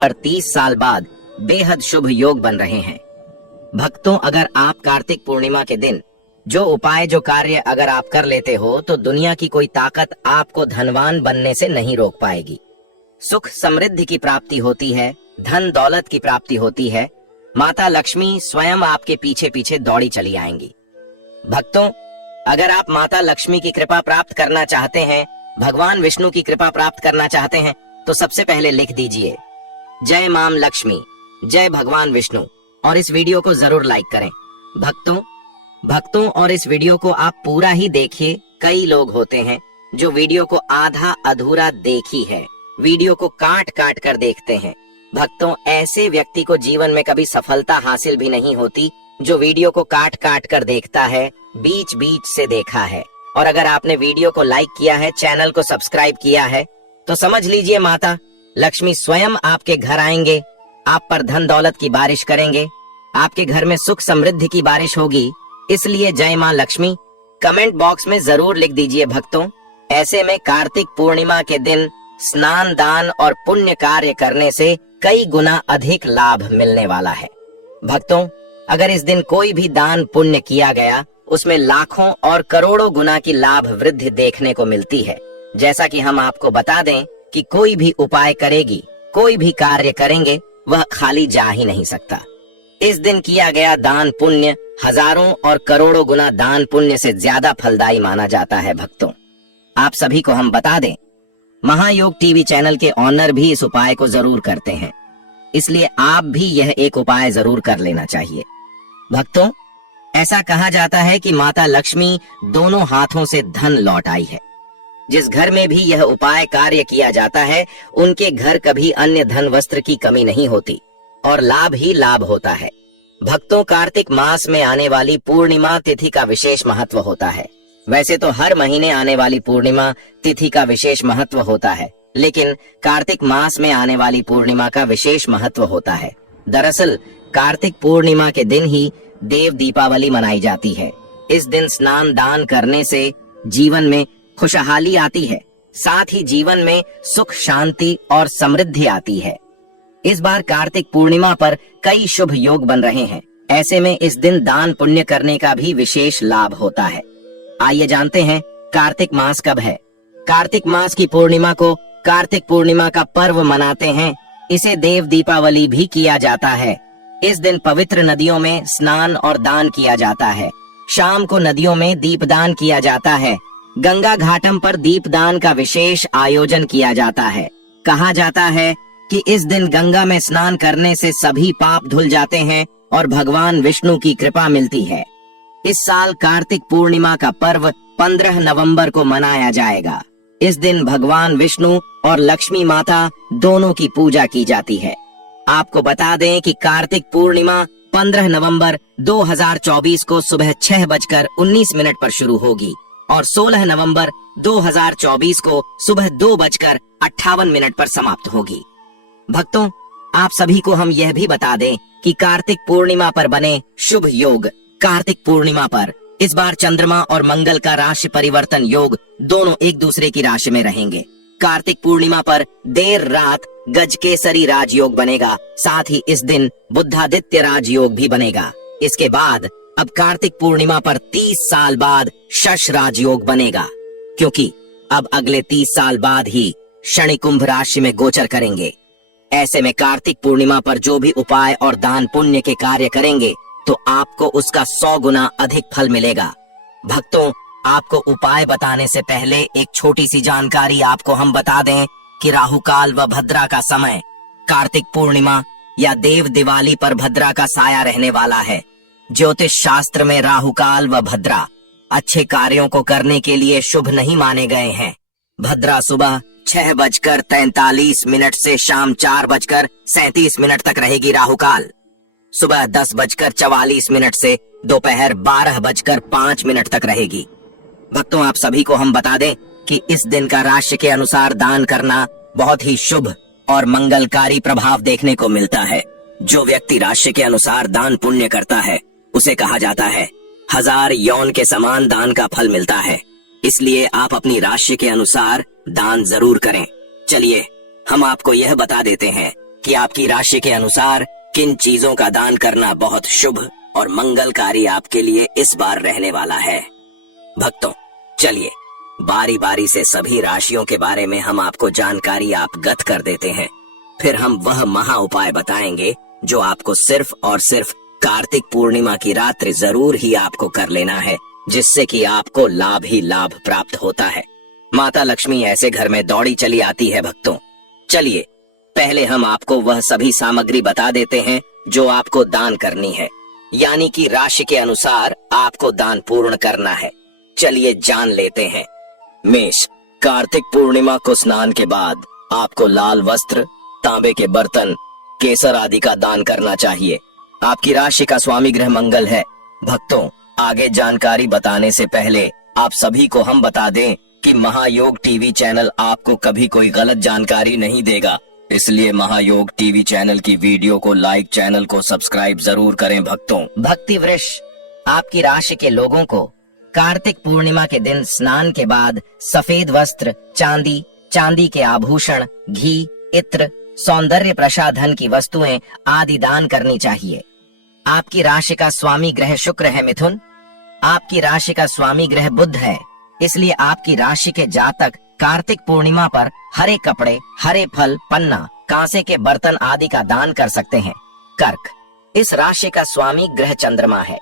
पर 30 साल बाद बेहद शुभ योग बन रहे हैं। भक्तों, अगर आप कार्तिक पूर्णिमा के दिन जो उपाय जो कार्य अगर आप कर लेते हो तो दुनिया की कोई ताकत आपको धनवान बनने से नहीं रोक पाएगी। सुख समृद्धि की प्राप्ति होती है, धन दौलत की प्राप्ति होती है। माता लक्ष्मी स्वयं आपके पीछे पीछे दौड़ी चली आएंगी। भक्तों, अगर आप माता लक्ष्मी की कृपा प्राप्त करना चाहते हैं, भगवान विष्णु की कृपा प्राप्त करना चाहते हैं, तो सबसे पहले लिख दीजिए जय मां लक्ष्मी, जय भगवान विष्णु और इस वीडियो को जरूर लाइक करें। भक्तों और इस वीडियो को आप पूरा ही देखिए। कई लोग होते हैं जो वीडियो को आधा अधूरा देखी है, वीडियो को काट काट कर देखते हैं। भक्तों, ऐसे व्यक्ति को जीवन में कभी सफलता हासिल भी नहीं होती जो वीडियो को काट काट कर देखता है, बीच बीच से देखा है। और अगर आपने वीडियो को लाइक किया है, चैनल को सब्सक्राइब किया है, तो समझ लीजिए माता लक्ष्मी स्वयं आपके घर आएंगे, आप पर धन दौलत की बारिश करेंगे, आपके घर में सुख समृद्धि की बारिश होगी। इसलिए जय मां लक्ष्मी कमेंट बॉक्स में जरूर लिख दीजिए। भक्तों, ऐसे में कार्तिक पूर्णिमा के दिन स्नान, दान और पुण्य कार्य करने से कई गुना अधिक लाभ मिलने वाला है। भक्तों, अगर इस दिन कोई भी दान पुण्य किया गया, उसमें लाखों और करोड़ों गुना की लाभ वृद्धि देखने को मिलती है। जैसा कि हम आपको बता दें कि कोई भी उपाय करेगी, कोई भी कार्य करेंगे, वह खाली जा ही नहीं सकता। इस दिन किया गया दान पुण्य हजारों और करोड़ों गुना दान पुण्य से ज्यादा फलदायी माना जाता है। भक्तों, आप सभी को हम बता दें, महायोग टीवी चैनल के ऑनर भी इस उपाय को जरूर करते हैं, इसलिए आप भी यह एक उपाय जरूर कर लेना चाहिए। भक्तों, ऐसा कहा जाता है कि माता लक्ष्मी दोनों हाथों से धन लौट आई है। जिस घर में भी यह उपाय कार्य किया जाता है, उनके घर कभी अन्य धन वस्त्र की कमी नहीं होती और लाभ ही लाभ होता है। भक्तों, कार्तिक मास में आने वाली पूर्णिमा तिथि का विशेष महत्व होता है। वैसे तो हर महीने आने वाली पूर्णिमा तिथि का विशेष महत्व होता है, लेकिन कार्तिक मास में आने वाली पूर्णिमा का विशेष महत्व होता है। दरअसल कार्तिक पूर्णिमा के दिन ही देव दीपावली मनाई जाती है। इस दिन स्नान दान करने से जीवन में खुशहाली आती है, साथ ही जीवन में सुख शांति और समृद्धि आती है। इस बार कार्तिक पूर्णिमा पर कई शुभ योग बन रहे हैं। ऐसे में इस दिन दान पुण्य करने का भी विशेष लाभ होता है। आइए जानते हैं कार्तिक मास कब है। कार्तिक मास की पूर्णिमा को कार्तिक पूर्णिमा का पर्व मनाते हैं। इसे देव दीपावली भी किया जाता है। इस दिन पवित्र नदियों में स्नान और दान किया जाता है। शाम को नदियों में दीपदान किया जाता है। गंगा घाटम पर दीपदान का विशेष आयोजन किया जाता है। कहा जाता है कि इस दिन गंगा में स्नान करने से सभी पाप धुल जाते हैं और भगवान विष्णु की कृपा मिलती है। इस साल कार्तिक पूर्णिमा का पर्व 15 नवंबर को मनाया जाएगा। इस दिन भगवान विष्णु और लक्ष्मी माता दोनों की पूजा की जाती है। आपको बता दें कि कार्तिक पूर्णिमा 15 नवंबर 2024 को सुबह 6:19 पर शुरू होगी और 16 नवंबर 2024 को सुबह 2:58 पर समाप्त होगी। भक्तों, आप सभी को हम यह भी बता दें कि कार्तिक पूर्णिमा पर बने शुभ योग। कार्तिक पूर्णिमा पर इस बार चंद्रमा और मंगल का राशि परिवर्तन योग दोनों एक दूसरे की राशि में रहेंगे। कार्तिक पूर्णिमा पर देर रात गजकेसरी राजयोग बनेगा, साथ ही इस दिन बुद्धादित्य राजयोग भी बनेगा। इसके बाद अब कार्तिक पूर्णिमा पर 30 साल बाद शश राजयोग बनेगा, क्योंकि अब अगले 30 साल बाद ही शनि कुंभ राशि में गोचर करेंगे। ऐसे में कार्तिक पूर्णिमा पर जो भी उपाय और दान पुण्य के कार्य करेंगे तो आपको उसका 100 गुना अधिक फल मिलेगा। भक्तों, आपको उपाय बताने से पहले एक छोटी सी जानकारी आपको हम बता दें कि राहु काल व भद्रा का समय कार्तिक पूर्णिमा या देव दिवाली पर भद्रा का साया रहने वाला है। ज्योतिष शास्त्र में राहु काल व भद्रा अच्छे कार्यों को करने के लिए शुभ नहीं माने गए हैं। भद्रा सुबह 6:43 से शाम 4:37 तक रहेगी। राहु काल सुबह 10:44 से दोपहर 12:05 तक रहेगी। भक्तों, आप सभी को हम बता दें कि इस दिन का राशि के अनुसार दान करना बहुत ही शुभ और मंगलकारी प्रभाव देखने को मिलता है। जो व्यक्ति राशि के अनुसार दान पुण्य करता है उसे कहा जाता है 1000 यौन के समान दान का फल मिलता है। इसलिए आप अपनी राशि के अनुसार दान जरूर करें। चलिए हम आपको यह बता देते हैं कि आपकी राशि के अनुसार किन चीजों का दान करना बहुत शुभ और मंगलकारी आपके लिए इस बार रहने वाला है। भक्तों, चलिए बारी बारी से सभी राशियों के बारे में हम आपको जानकारी आपगत कर देते हैं। फिर हम वह महा उपाय बताएंगे जो आपको सिर्फ और सिर्फ कार्तिक पूर्णिमा की रात्रि जरूर ही आपको कर लेना है, जिससे कि आपको लाभ ही लाभ प्राप्त होता है। माता लक्ष्मी ऐसे घर में दौड़ी चली आती है। भक्तों, चलिए पहले हम आपको वह सभी सामग्री बता देते हैं जो आपको दान करनी है, यानी कि राशि के अनुसार आपको दान पूर्ण करना है। चलिए जान लेते हैं। मेष, कार्तिक पूर्णिमा को स्नान के बाद आपको लाल वस्त्र, तांबे के बर्तन, केसर आदि का दान करना चाहिए। आपकी राशि का स्वामी ग्रह मंगल है। भक्तों, आगे जानकारी बताने से पहले आप सभी को हम बता दें कि महायोग टीवी चैनल आपको कभी कोई गलत जानकारी नहीं देगा, इसलिए महायोग टीवी चैनल की वीडियो को लाइक, चैनल को सब्सक्राइब जरूर करें। भक्तों, भक्ति वृष, आपकी राशि के लोगों को कार्तिक पूर्णिमा के दिन स्नान के बाद सफेद वस्त्र, चांदी, चांदी के आभूषण, घी, इत्र, सौंदर्य प्रसाधन की वस्तुएं आदि दान करनी चाहिए। आपकी राशि का स्वामी ग्रह शुक्र है मिथुन। आपकी राशि का स्वामी ग्रह बुध है, इसलिए आपकी राशि के जातक कार्तिक पूर्णिमा पर हरे कपड़े, हरे फल, पन्ना, कांसे के बर्तन आदि का दान कर सकते हैं। कर्क, इस राशि का स्वामी ग्रह चंद्रमा है।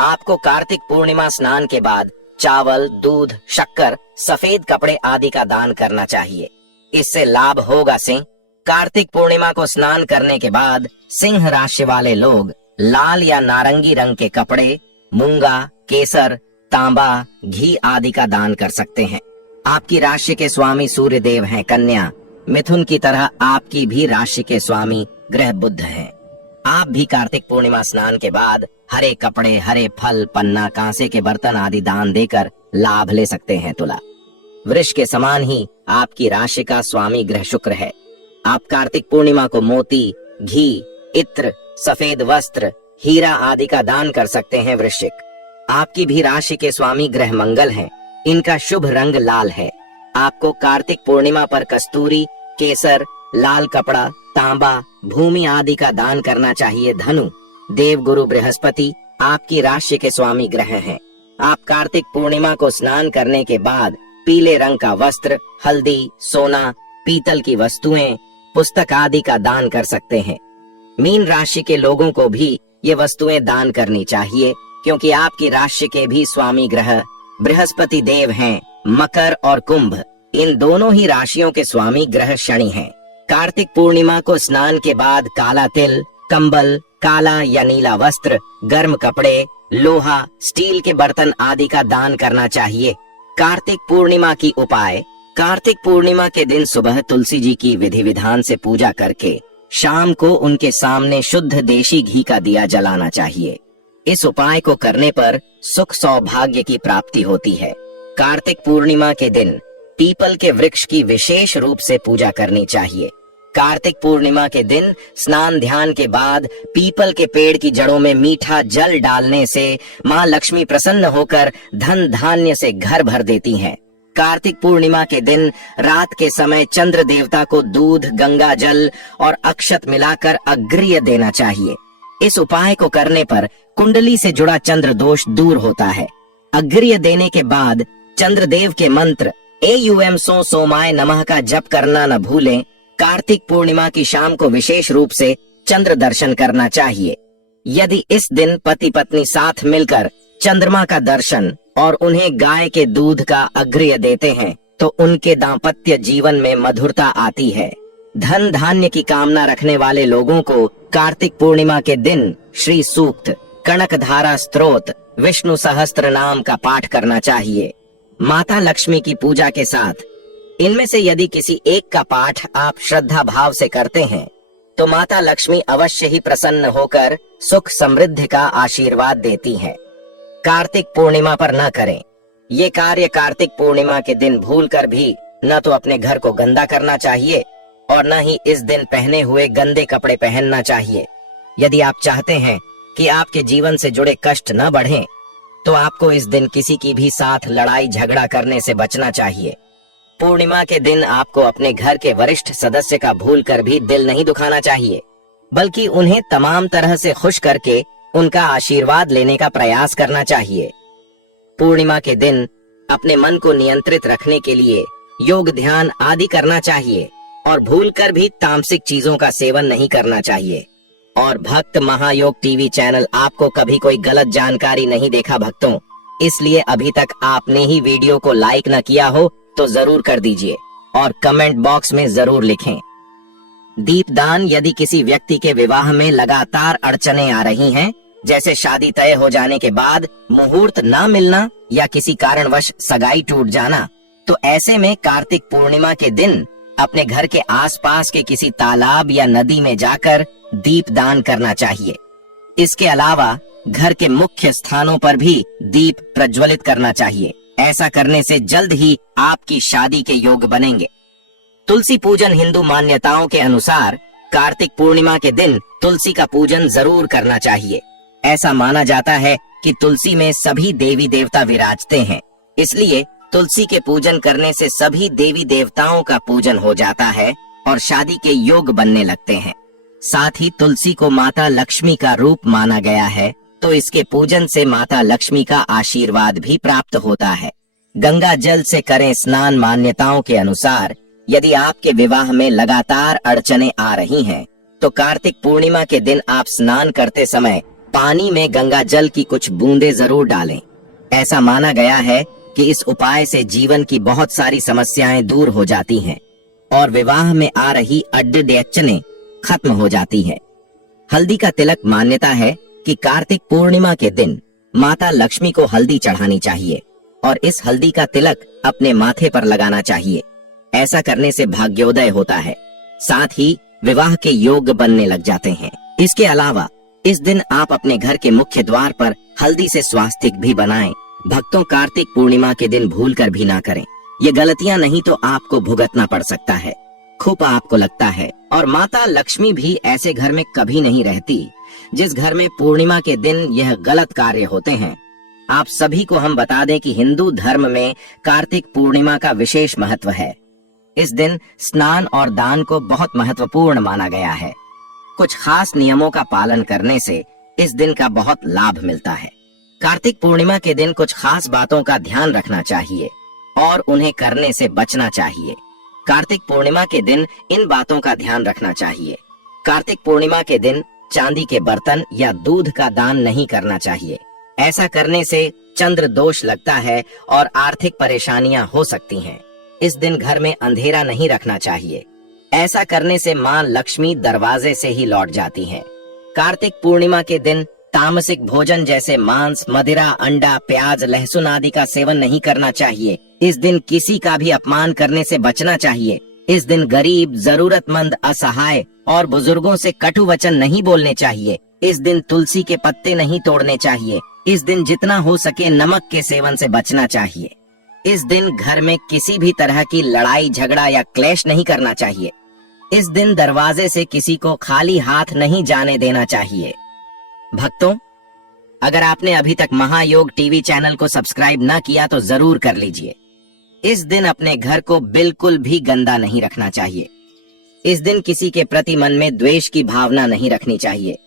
आपको कार्तिक पूर्णिमा स्नान के बाद चावल, दूध, शक्कर, सफेद कपड़े आदि का दान करना चाहिए। इससे लाभ होगा सिंह। कार्तिक पूर्णिमा को स्नान करने के बाद सिंह राशि वाले लोग लाल या नारंगी रंग के कपड़े, मूंगा, केसर, तांबा, घी आदि का दान कर सकते हैं। आपकी राशि के स्वामी सूर्य देव हैं कन्या। मिथुन की तरह आपकी भी राशि के स्वामी ग्रह बुध हैं। आप भी कार्तिक पूर्णिमा स्नान के बाद हरे कपड़े, हरे फल, पन्ना, कांसे के बर्तन आदि दान देकर लाभ ले सकते हैं। तुला, वृष के समान ही आपकी राशि का स्वामी ग्रह शुक्र है। आप कार्तिक पूर्णिमा को मोती, घी, इत्र, सफेद वस्त्र, हीरा आदि का दान कर सकते हैं। वृश्चिक, आपकी भी राशि के स्वामी ग्रह मंगल हैं। इनका शुभ रंग लाल है। आपको कार्तिक पूर्णिमा पर कस्तूरी, केसर, लाल कपड़ा, तांबा, भूमि आदि का दान करना चाहिए। धनु, देव गुरु बृहस्पति आपकी राशि के स्वामी ग्रह हैं। आप कार्तिक पूर्णिमा को स्नान करने के बाद पीले रंग का वस्त्र, हल्दी, सोना, पीतल की वस्तुएं, पुस्तक आदि का दान कर सकते हैं। मीन राशि के लोगों को भी ये वस्तुएं दान करनी चाहिए, क्योंकि आपकी राशि के भी स्वामी ग्रह बृहस्पति देव हैं। मकर और कुंभ, इन दोनों ही राशियों के स्वामी ग्रह शनि हैं। कार्तिक पूर्णिमा को स्नान के बाद काला तिल, कंबल, काला या नीला वस्त्र, गर्म कपड़े, लोहा, स्टील के बर्तन आदि का दान करना चाहिए। कार्तिक पूर्णिमा की उपाय, कार्तिक पूर्णिमा के दिन सुबह तुलसी जी की विधि विधान से पूजा करके शाम को उनके सामने शुद्ध देशी घी का दिया जलाना चाहिए। इस उपाय को करने पर सुख सौभाग्य की प्राप्ति होती है। कार्तिक पूर्णिमा के दिन पीपल के वृक्ष की विशेष रूप से पूजा करनी चाहिए। कार्तिक पूर्णिमा के दिन स्नान ध्यान के बाद पीपल के पेड़ की जड़ों में मीठा जल डालने से माँ लक्ष्मी प्रसन्न होकर धन धान्य से घर भर देती हैं। कार्तिक पूर्णिमा के दिन रात के समय चंद्र देवता को दूध, गंगा जल और अक्षत मिलाकर अग्र्य देना चाहिए। इस उपाय को करने पर कुंडली से जुड़ा चंद्र दोष दूर होता है। अग्र्य देने के बाद चंद्रदेव के मंत्र एयुएम सो सोमाय नमः का जप करना न भूलें। कार्तिक पूर्णिमा की शाम को विशेष रूप से चंद्र दर्शन करना चाहिए। यदि इस दिन पति पत्नी साथ मिलकर चंद्रमा का दर्शन और उन्हें गाय के दूध का अग्र्य देते हैं तो उनके दाम्पत्य जीवन में मधुरता आती है। धन धान्य की कामना रखने वाले लोगों को कार्तिक पूर्णिमा के दिन श्री सूक्त, कनक धारा स्तोत्र, विष्णु सहस्त्र नाम का पाठ करना चाहिए। माता लक्ष्मी की पूजा के साथ इनमें से यदि किसी एक का पाठ आप श्रद्धा भाव से करते हैं तो माता लक्ष्मी अवश्य ही प्रसन्न होकर सुख समृद्धि का आशीर्वाद देती हैं। कार्तिक पूर्णिमा पर न करें। ये कार्य कार्तिक पूर्णिमा के दिन भूलकर भी न तो अपने घर को गंदा करना चाहिए और न ही इस दिन पहने हुए गंदे कपड़े पहनना चाहिए। यदि आप चाहते हैं कि आपके जीवन से जुड़े कष्ट न बढ़ें, तो आपको इस दिन किसी की भी साथ लड़ाई झगड़ा करने से बचना चाहिए। पूर्णिमा के दिन आपको अपने घर के वरिष्ठ सदस्य का भूलकर भी दिल नहीं दुखाना चाहिए, बल्कि उन्हें तमाम तरह से खुश करके उनका आशीर्वाद लेने का प्रयास करना चाहिए। पूर्णिमा के दिन अपने मन को नियंत्रित रखने के लिए योग, ध्यान आदि करना चाहिए और भूलकर भी तामसिक चीजों का सेवन नहीं करना चाहिए। और भक्त महायोग टीवी चैनल आपको कभी कोई गलत जानकारी नहीं देखा भक्तों, इसलिए अभी तक आपने ही वीडियो को लाइक न किया हो तो जरूर कर दीजिए और कमेंट बॉक्स में जरूर लिखें। दीपदान यदि किसी व्यक्ति के विवाह में लगातार अड़चने आ रही हैं, जैसे शादी तय हो जाने के बाद मुहूर्त ना मिलना या किसी कारणवश सगाई टूट जाना, तो ऐसे में कार्तिक पूर्णिमा के दिन अपने घर के आसपास के किसी तालाब या नदी में जाकर दीपदान करना चाहिए। इसके अलावा घर के मुख्य स्थानों पर भी दीप प्रज्वलित करना चाहिए। ऐसा करने से जल्द ही आपकी शादी के योग बनेंगे। तुलसी पूजन हिंदू मान्यताओं के अनुसार कार्तिक पूर्णिमा के दिन तुलसी का पूजन जरूर करना चाहिए। ऐसा माना जाता है कि तुलसी में सभी देवी देवता विराजते हैं, इसलिए तुलसी के पूजन करने से सभी देवी देवताओं का पूजन हो जाता है और शादी के योग बनने लगते हैं। साथ ही तुलसी को माता लक्ष्मी का रूप माना गया है, तो इसके पूजन से माता लक्ष्मी का आशीर्वाद भी प्राप्त होता है। गंगा जल से करें स्नान मान्यताओं के अनुसार यदि आपके विवाह में लगातार अड़चने आ रही हैं, तो कार्तिक पूर्णिमा के दिन आप स्नान करते समय पानी में गंगा जल की कुछ बूंदें जरूर डालें। ऐसा माना गया है कि इस उपाय से जीवन की बहुत सारी समस्याएं दूर हो जाती हैं और विवाह में आ रही अड़चनें खत्म हो जाती हैं। हल्दी का तिलक मान्यता है कि कार्तिक पूर्णिमा के दिन माता लक्ष्मी को हल्दी चढ़ानी चाहिए और इस हल्दी का तिलक अपने माथे पर लगाना चाहिए। ऐसा करने से भाग्योदय होता है, साथ ही विवाह के योग बनने लग जाते हैं। इसके अलावा इस दिन आप अपने घर के मुख्य द्वार पर हल्दी से स्वास्तिक भी बनाएं। भक्तों, कार्तिक पूर्णिमा के दिन भूलकर भी ना करें। ये गलतियां नहीं तो आपको भुगतना पड़ सकता है, खूब आपको लगता है। और माता लक्ष्मी भी ऐसे घर में कभी नहीं रहती जिस घर में पूर्णिमा के दिन यह गलत कार्य होते हैं। आप सभी को हम बता दें कि हिंदू धर्म में कार्तिक पूर्णिमा का विशेष महत्व है। इस दिन स्नान और दान को बहुत महत्वपूर्ण माना गया है। कुछ खास नियमों का पालन करने से इस दिन का बहुत लाभ मिलता है। कार्तिक पूर्णिमा के दिन कुछ खास बातों का ध्यान रखना चाहिए और उन्हें करने से बचना चाहिए। कार्तिक पूर्णिमा के दिन इन बातों का ध्यान रखना चाहिए। कार्तिक पूर्णिमा के दिन चांदी के बर्तन या दूध का दान नहीं करना चाहिए। ऐसा करने से चंद्र दोष लगता है और आर्थिक परेशानियां हो सकती हैं। इस दिन घर में अंधेरा नहीं रखना चाहिए। ऐसा करने से मां लक्ष्मी दरवाजे से ही लौट जाती हैं। कार्तिक पूर्णिमा के दिन तामसिक भोजन जैसे मांस, मदिरा, अंडा, प्याज, लहसुन आदि का सेवन नहीं करना चाहिए। इस दिन किसी का भी अपमान करने से बचना चाहिए। इस दिन गरीब, जरूरतमंद, असहाय और बुजुर्गों से कटु वचन नहीं बोलने चाहिए। इस दिन तुलसी के पत्ते नहीं तोड़ने चाहिए। इस दिन जितना हो सके नमक के सेवन से बचना चाहिए। इस दिन घर में किसी भी तरह की लड़ाई, झगड़ा या क्लेश नहीं करना चाहिए। इस दिन दरवाजे से किसी को खाली हाथ नहीं जाने देना चाहिए। भक्तों, अगर आपने अभी तक महायोग टीवी चैनल को सब्सक्राइब न किया तो जरूर कर लीजिए। इस दिन अपने घर को बिल्कुल भी गंदा नहीं रखना चाहिए। इस दिन किसी के प्रति मन में द्वेष की भावना नहीं रखनी चाहिए।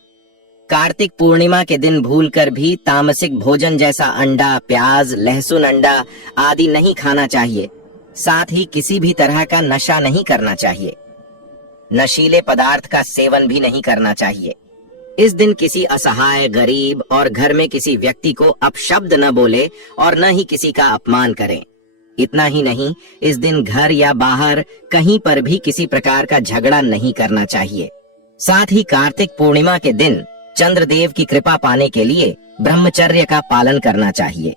कार्तिक पूर्णिमा के दिन भूलकर भी तामसिक भोजन जैसा अंडा, प्याज, लहसुन, अंडा आदि नहीं खाना चाहिए। साथ ही किसी भी तरह का नशा नहीं करना चाहिए। नशीले पदार्थ का सेवन भी नहीं करना चाहिए। इस दिन किसी असहाय, गरीब और घर में किसी व्यक्ति को अपशब्द न बोले और न ही किसी का अपमान करें। इतना ही नहीं, इस दिन घर या बाहर कहीं पर भी किसी प्रकार का झगड़ा नहीं करना चाहिए। साथ ही कार्तिक पूर्णिमा के दिन चंद्रदेव की कृपा पाने के लिए ब्रह्मचर्य का पालन करना चाहिए।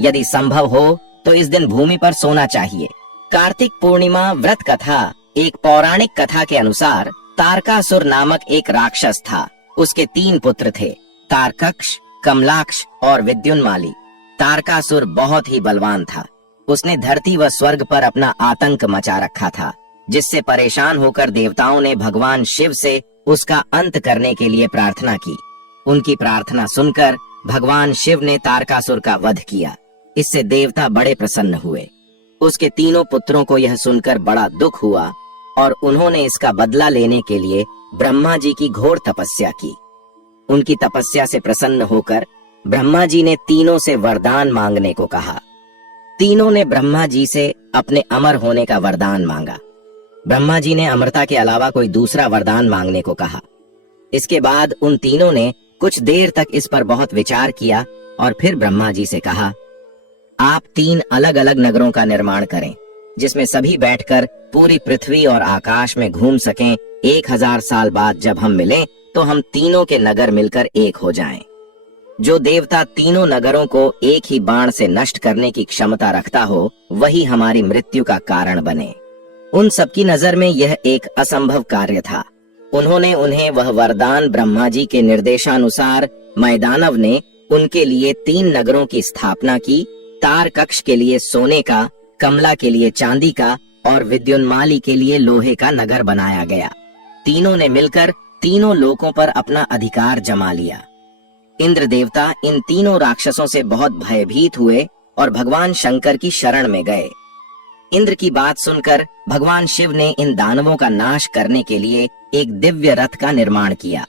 यदि संभव हो तो इस दिन भूमि पर सोना चाहिए। कार्तिक पूर्णिमा व्रत कथा एक पौराणिक कथा के अनुसार तारकासुर नामक एक राक्षस था। उसके 3 पुत्र थे, तारकक्ष, कमलाक्ष और विद्युन्माली। तारकासुर बहुत ही बलवान था। उसने धरती व स्वर्ग पर अपना आतंक मचा रखा था, जिससे परेशान होकर देवताओं ने भगवान शिव से उसका अंत करने के लिए प्रार्थना की। उनकी प्रार्थना सुनकर भगवान शिव ने तारकासुर का वध किया। इससे देवता बड़े प्रसन्न हुए। उसके तीनों पुत्रों को यह सुनकर बड़ा दुख हुआ और उन्होंने इसका बदला लेने के लिए ब्रह्मा जी की घोर तपस्या की। उनकी तपस्या से प्रसन्न होकर ब्रह्मा जी ने तीनों से वरदान मांगने को कहा। तीनों ने ब्रह्मा जी से अपने अमर होने का वरदान मांगा। ब्रह्मा जी ने अमरता के अलावा कोई दूसरा वरदान मांगने को कहा। इसके बाद उन तीनों ने कुछ देर तक इस पर बहुत विचार किया और फिर ब्रह्मा जी से कहा, आप 3 अलग अलग नगरों का निर्माण करें, जिसमें सभी बैठकर पूरी पृथ्वी और आकाश में घूम सकें। 1000 साल बाद जब हम मिलें तो हम तीनों के नगर मिलकर एक हो जाएं। जो देवता तीनों नगरों को एक ही बाण से नष्ट करने की क्षमता रखता हो, वही हमारी मृत्यु का कारण बने। उन सबकी नजर में यह एक असंभव कार्य था। उन्होंने उन्हें वह वरदान ब्रह्मा जी के निर्देशानुसार मैदानव ने उनके लिए 3 नगरों की स्थापना की। तार कक्ष के लिए सोने का, कमला के लिए चांदी का और विद्युन्माली के लिए लोहे का नगर बनाया गया। तीनों ने मिलकर तीनों लोकों पर अपना अधिकार जमा लिया। इंद्र देवता इन तीनों राक्षसों से बहुत भयभीत हुए और भगवान शंकर की शरण में गए। इंद्र की बात सुनकर भगवान शिव ने इन दानवों का नाश करने के लिए एक दिव्य रथ का निर्माण किया।